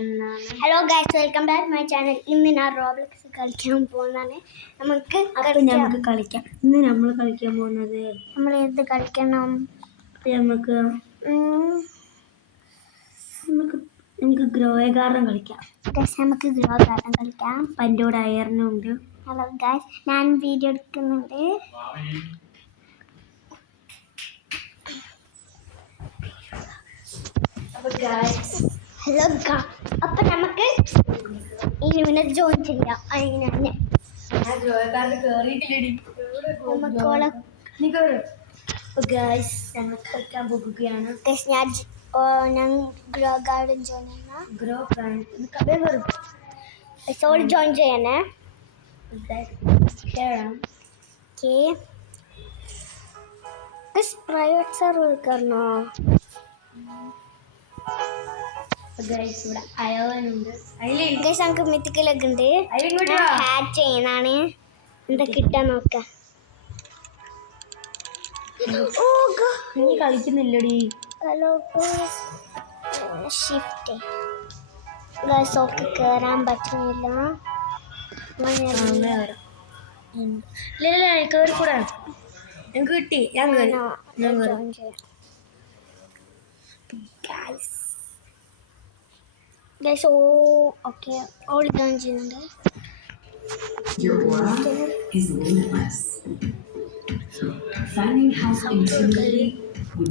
Hello guys, welcome back my channel. ഇന്ന് ഞാൻ Roblox കളിക്കാൻ പോകുന്നതാണ്. നമുക്ക് കളിക്കാം. ഇന്ന് നമ്മൾ കളിക്കാൻ പോകുന്നത് നമ്മൾ എന്ത് കളിക്കണം? നമുക്ക് ഗ്രോ ഗാർഡൻ കളിക്കാം. നമുക്ക് ഗ്രോ ഗാർഡൻ കളിക്കാം. എൻ്റെ കൂടെ അയറിനുണ്ട്. ഹലോ ഗൈസ്, ഞാൻ വീഡിയോ എടുക്കുന്നുണ്ട്. ഹലോ അപ്പൊ നമുക്ക് ഇനി ജോയിൻ ചെയ്യാം. അതിനാണ് കളിക്കാൻ പോകുകയാണ്. ഞാൻ ഗ്രോ ഗാർഡൻ ജോയിൻ ജോയിൻ ചെയ്യാനേ. പ്രൈവറ്റ് സർവർ करना ഇവിടെ അയവനുണ്ട്. ഞങ്ങൾക്ക് മിത്തിക്കലൊക്കെ ഉണ്ട്. ഹാക്ക് ചെയ്യുന്നതാണ്. എന്താ കിട്ടാൻ നോക്കാം. നീ കളിക്കുന്നില്ലടി. ഹലോ ഷിഫ്റ്റ് ഗൈസൊക്കെ കയറാൻ പറ്റുന്നില്ല. കയറിക്കൂടാ. ഞങ്ങൾക്ക് കിട്ടി. ഗൈസ് ഓക്കെ ഓൾ ജോയിൻ ചെയ്യുന്നുണ്ട്. Your world is limitless. Finding health intuitively with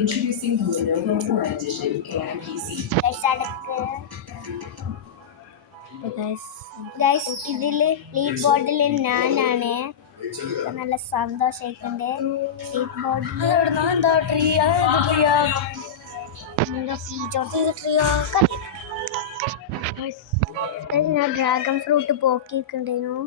Introducing the Lenovo 4 Edition AI PC. Guys ഇതില് ലീഡ് ബോർഡിൽ ഞാനാണ്. നല്ല സന്തോഷമായിട്ടുണ്ട്. ലീഡ് ബോർഡിൽ ഞാൻ ഡ്രാഗൺ ഫ്രൂട്ട് പോക്കിയിട്ടുണ്ടായിരുന്നു.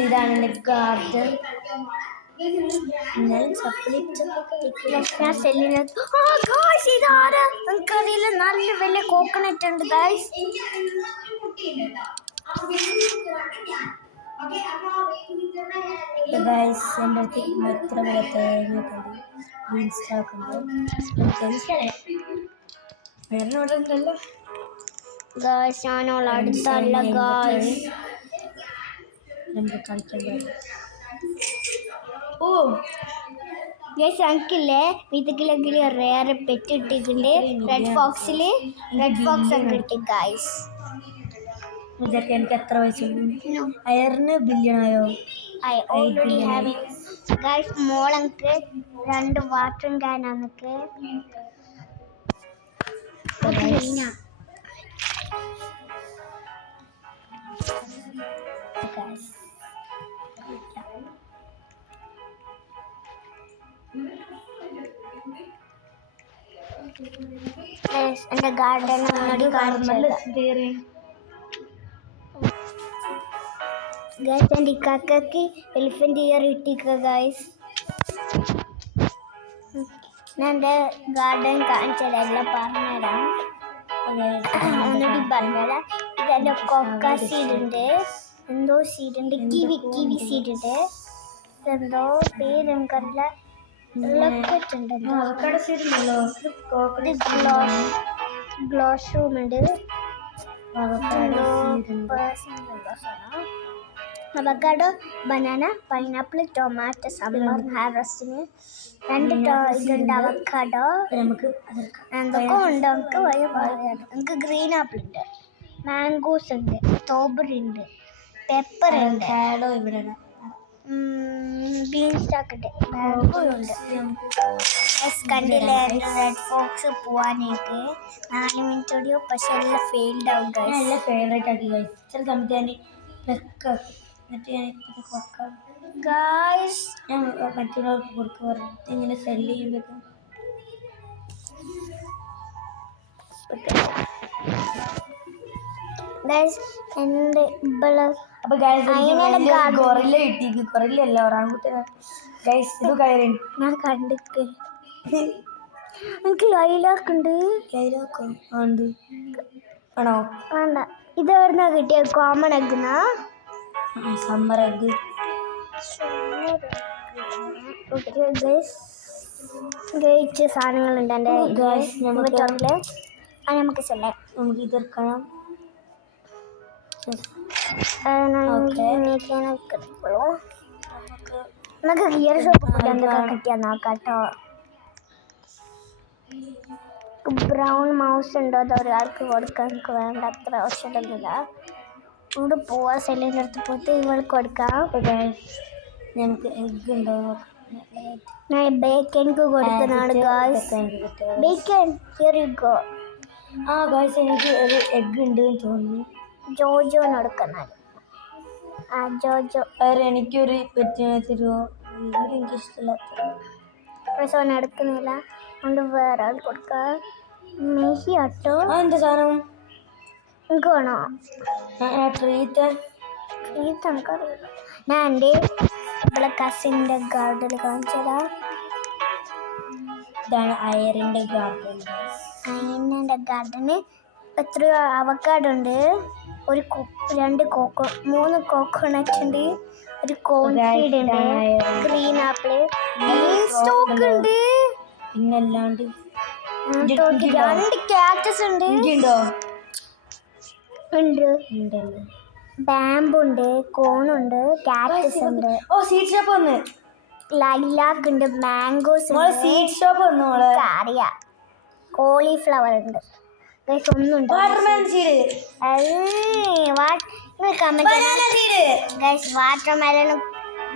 ഇതാണ് എൻ്റെ ഗാർഡൻ. എനിക്കതിൽ നല്ല വലിയ കോക്കനട്ട് ഉണ്ട് ഗൈസ്. എൻ്റെ അടുത്ത് എത്ര വില തേങ്ങയൊക്കെയുണ്ട്. വേറെണ്ടല്ലോ ഗൈസ്. ഞാനോൾ അടുത്തല്ല ഗൈസ്. നമുക്ക് കളിക്കാൻ. ഗൈസ് എനിക്കില്ലേ ഇതിലെങ്കിൽ റേർ പെറ്റ് ഇട്ടിട്ടുണ്ട്. റെഡ് ഫോക്സ് ഒക്കെ കിട്ടി ഗൈസ്. ഇതൊക്കെ എനിക്ക് എത്ര വയസ്സുണ്ട്? അയറിന് ബില്യണായോ? I already having guys. മോളെനിക്ക് 2 വാട്ടർ ക്യാൻ എനിക്ക്. എൻ്റെ ഗാർഡൻ ഗൈസ്. എൻ്റെ ഇക്കാക്കക്ക് എലിഫന്റ് ഇയർ ഇട്ടിക്ക ഗൈസ്. ഞാൻ എൻ്റെ ഗാർഡൻ കാണിച്ചതെല്ലാം പറഞ്ഞുതരാം. ഒന്നുകൂടി പറഞ്ഞുതരാം. ഇതെൻ്റെ കൊക്ക സീഡ് ഉണ്ട്. എന്തോ സീഡ് ഉണ്ട്. കിവി സീഡ് ഉണ്ട്. ഇതെന്തോ പേര് എനിക്കറിയില്ല. ഗ്ലോഷൂം ഉണ്ട്. Avocado, banana, pineapple, tomato, summer ഹാർവസ്റ്റിന് 2 ഇതുണ്ട്. അവക്കാഡോ എന്തൊക്കെ ഉണ്ട്. നമുക്ക് വഴി പറയാം. നമുക്ക് ഗ്രീൻ ആപ്പിൾ ഉണ്ട്, മാംഗോസ് ഉണ്ട്, സ്ട്രോബെറി ഉണ്ട്, പെപ്പർ ഉണ്ട്, ബീൻസ് സ്റ്റാക്ക് ഉണ്ട്, മാംഗോ ഉണ്ട്. കണ്ടില്ലേ റെഡ് ഫോക്സ് പോവാനായിട്ട് 4 മിനിറ്റ് ഓടിയോ. പക്ഷെ എല്ലാം ഫെയിൽഡ് ആവും ഗൈസ്. എല്ലാം ഫേവറേറ്റ് ആക്കി ഗൈസ്. ചില സമയത്ത് ഞാൻ മറ്റുള്ളവർക്ക് കൊടുക്കുക. ഇങ്ങനെ സെല്ല് ചെയ്യുമ്പോൾ എൻ്റെ അപ്പൊ ഗൊറില്ല കിട്ടി. ഗൊറില്ല ഒറാങ്കുട്ടനാ ഗൈസ്. ഇത് കയറി ഞാൻ കണ്ടിട്ട്. എനിക്ക് ലൈലാക്ക് ഉണ്ട്. ലൈലാക്കോ ഉണ്ട് ആണോ? വേണ്ട. ഇത് എവിടുന്നാ കിട്ടിയ? കോമൺ എഗ്ഗുന്നാ? Summer egg. ഗയിച്ച് സാധനങ്ങളുണ്ട് എൻ്റെ ഇൻവെന്ററിയിൽ. അത് നമുക്ക് സെല്ലാം. നമുക്ക് ഇതെടുക്കണം. നമുക്ക് ഗിയർ ഷോപ്പ് പോയിട്ട് എന്തൊക്കെ കിട്ടിയാൽ നോക്കാം കേട്ടോ. ബ്രൗൺ മൗസ് ഉണ്ടോ അത് ഒരാൾക്ക് കൊടുക്കാൻ എനിക്ക് വേണ്ട, അത്ര ആവശ്യമൊന്നുമില്ല. ഇവിടെ പോവാ സെല്ലിൻ്റെ അടുത്ത് പോയിട്ട് ഇവൾക്ക് കൊടുക്കാം. ഞങ്ങൾക്ക് എഗ് ഉണ്ടോ ഞാൻ ബേക്കൻക്ക് കൊടുക്കുന്നതാണ് guys. Bacon here you go. ആ ഗായ്സ് എനിക്ക് ഒരു എഗ് ഉണ്ട് എന്ന് തോന്നുന്നു. ജോജോന് കൊടുക്കുന്നത്. ആ ജോജോ എനിക്കൊരു പെറ്റിനെ തരുമോ? എനിക്കിഷ്ടമില്ലാത്ത പ്രസവം എടുക്കുന്നില്ല, അതുകൊണ്ട് വേറെ ആൾ കൊടുക്കുക. മെഹി ആട്ടോ. എന്താ സാധനം? എനിക്ക് വേണോ ട്രീറ്റ്? ട്രീറ്റ് എനിക്കറിയില്ല. ഞാൻ എൻ്റെ ഇവിടെ കസിൻ്റെ ഗാർഡനിൽ കാണിച്ചതാ. ഇതാണ് അയറിൻ്റെ ഗാർഡൻ. അയറിൻ്റെ ഗാർഡന് എത്രയോ അവക്കാടുണ്ട്. ഒരു 2 3 കോക്കോനട്ട് ഉണ്ട്. ഒരു കോൺഫീഡ് ഉണ്ട്. ഗ്രീൻ ആപ്പിള്, സ്റ്റോക്ക് ഉണ്ട്. പിന്നല്ലാണ്ട് 2 ക്യാക്ടസ് ഉണ്ട്. ഉണ്ടല്ലോ. ബാമ്പു ഉണ്ട്, കോണുണ്ട്, കാക്ടസ് ഉണ്ട്. ഓ സീഡ് ഷോപ്പ് വന്ന്. ലൈലാക്ക് ഉണ്ട്, മാംഗോസ് ഉണ്ട്. സീഡ് ഷോപ്പ് വന്നു. അറിയാം. കോളിഫ്ലവർ ഉണ്ട്. ഒന്നുണ്ട്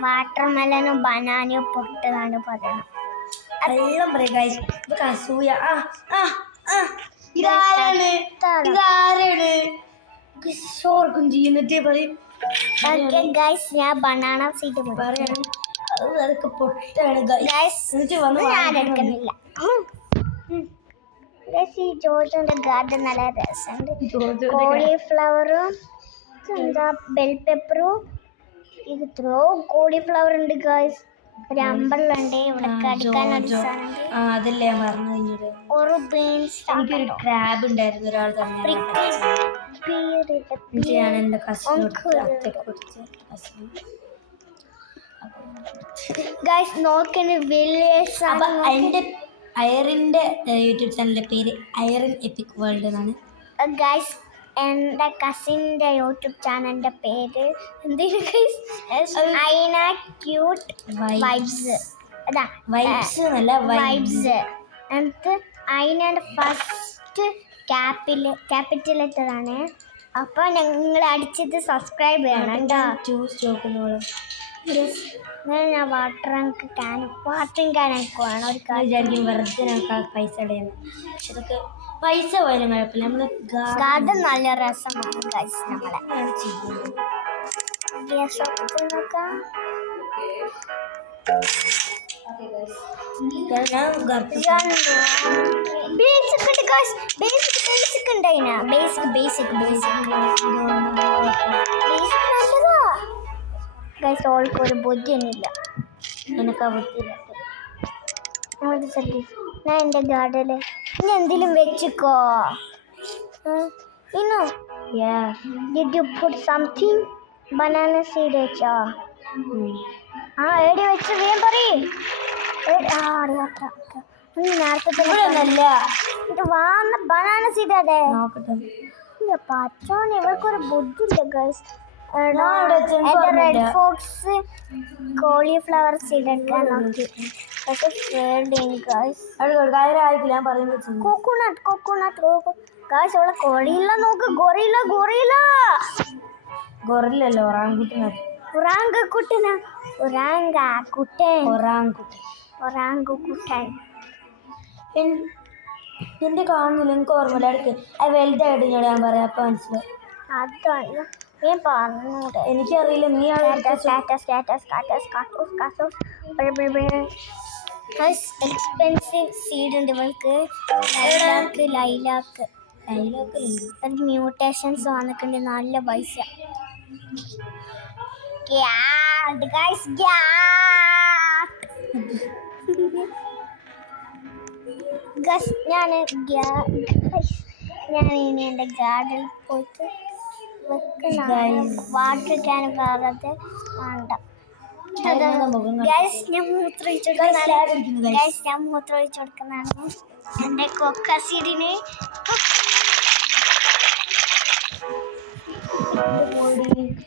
വാട്ടർമെലനും ബനാനയും പൊട്ടതാണ് പറയണം. എല്ലാം പറയും ഗൈസ്. ഇത് അസൂയ. ഇതാരാണ് ഷോർക്കും ചെയ്യുന്നിട്ട് പറയും. ഞാൻ ബനാന സീറ്റ് പറയാണ് അതൊക്കെ പൊട്ടാണ് ഗൈസ്. എന്നിട്ട് വന്ന് ഞാൻ എടുക്കുന്നില്ല. ഈ ജോജോന്റെ ഗാർഡൻ നല്ല രസമുണ്ട്. കോളിഫ്ലവറും എന്താ ബെൽ പെപ്പറും ഇത് ഇത്രയോ കോളിഫ്ലവർ ഉണ്ട് ഗൈസ്. ഒരു അമ്പലുണ്ട് ഇവിടെ കടിക്കാൻ. അതല്ലേ ഞാൻ പറഞ്ഞു കഴിഞ്ഞത്. ഒരു ബീൻസ് എനിക്കൊരു ക്രാബ് ഉണ്ടായിരുന്നു ഒരാൾ തന്നെ. ഞാൻ എൻ്റെ കസിനോട് ഗൈസ് നോക്കുന്ന വലിയ എൻ്റെ അയറിൻ്റെ യൂട്യൂബ് ചാനലിൻ്റെ പേര് അയറിൻ എപ്പിക് വേൾഡ് എന്നാണ്. ഗൈസ് എൻ്റെ കസിൻ്റെ യൂട്യൂബ് ചാനലിൻ്റെ പേര് ഐന ക്യൂട്ട് വൈബ്സ്. അതാ വൈബ്സ് എന്നല്ല വൈബ്സ്. എന്നിട്ട് ഐനയുടെ ഫസ്റ്റ് ക്യാപിറ്റൽ ലെറ്റർ ആണ്. അപ്പോൾ നിങ്ങൾ അടിച്ചിട്ട് സബ്സ്ക്രൈബ് ചെയ്യണം കേട്ടോ. ഞാൻ വാട്ടറിങ് ക്യാൻ എനിക്ക് വേണം. ഒരു വിചാരിക്കും വെറുതെ ഞങ്ങൾക്ക് പൈസ ഇടയുന്നു. പക്ഷെ ഇതൊക്കെ പൈസ പോയാലും കുഴപ്പമില്ല. നമ്മൾ ഗാർഡൻ നല്ല രസമാണ് ഗൈസ്. നമ്മളെ ഓൾക്കൊരു ബുദ്ധിയൊന്നുമില്ല. എനിക്ക് ബുദ്ധിയില്ല. ഞാൻ എൻ്റെ ഗാർഡനിൽ ഇനി എന്തെങ്കിലും വെച്ചിക്കോ. ഇന്നോ did you put something? Banana seed വെച്ചോ? എവിടെ വെച്ച് വേഗം പറയ്. ഇത് വാങ്ങ ബനാന സീഡ് അതെ. പച്ചോണ്ട് ഇവർക്കൊരു ബുദ്ധിയില്ല guys. Red fox cauliflower seed എടുക്കാൻ നോക്കി. കോക്കോനട്ട് ഗൈസ് അവളെ കൊറിയില്ല നോക്ക്. ഗൊറില്ലല്ലോ ഒറാങ്കുട്ടൻ. എന്റെ കാണുന്നില്ല. എനിക്ക് ഓർമ്മയില്ല. അടുത്ത് അത് വലുതായിട്ട് ഞാൻ പറയാം. അപ്പൊ മനസ്സിലായി. അതാണ് ഞാൻ പറഞ്ഞൂടെ. എനിക്കറിയില്ല. നീ എക്സ്പെൻസീവ് സീഡ് ഉണ്ട് ഇവൾക്ക്. ലൈലാക്ക് മ്യൂട്ടേഷൻസ് വന്നിട്ടുണ്ട്. നല്ല പൈസ. ഞാൻ ഇനി എൻ്റെ ഗാർഡനിൽ പോയിട്ട് വാട്ടർ ക്യാൻ വേറത് വേണ്ട. ഗൈസ് ഞാൻ മൂത്രമൊഴിച്ചു കൊടുക്കുന്നതാണ് എൻ്റെ കൊക്കസിഡിന്.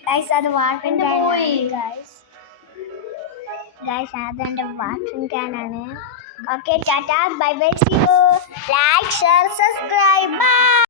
ഗൈസ് അത് വാട്ടർ ഗൈസ് അതെൻ്റെ വാട്ടർ ക്യാനാണ്. Okay tata bye bye, see you. Like share subscribe. By.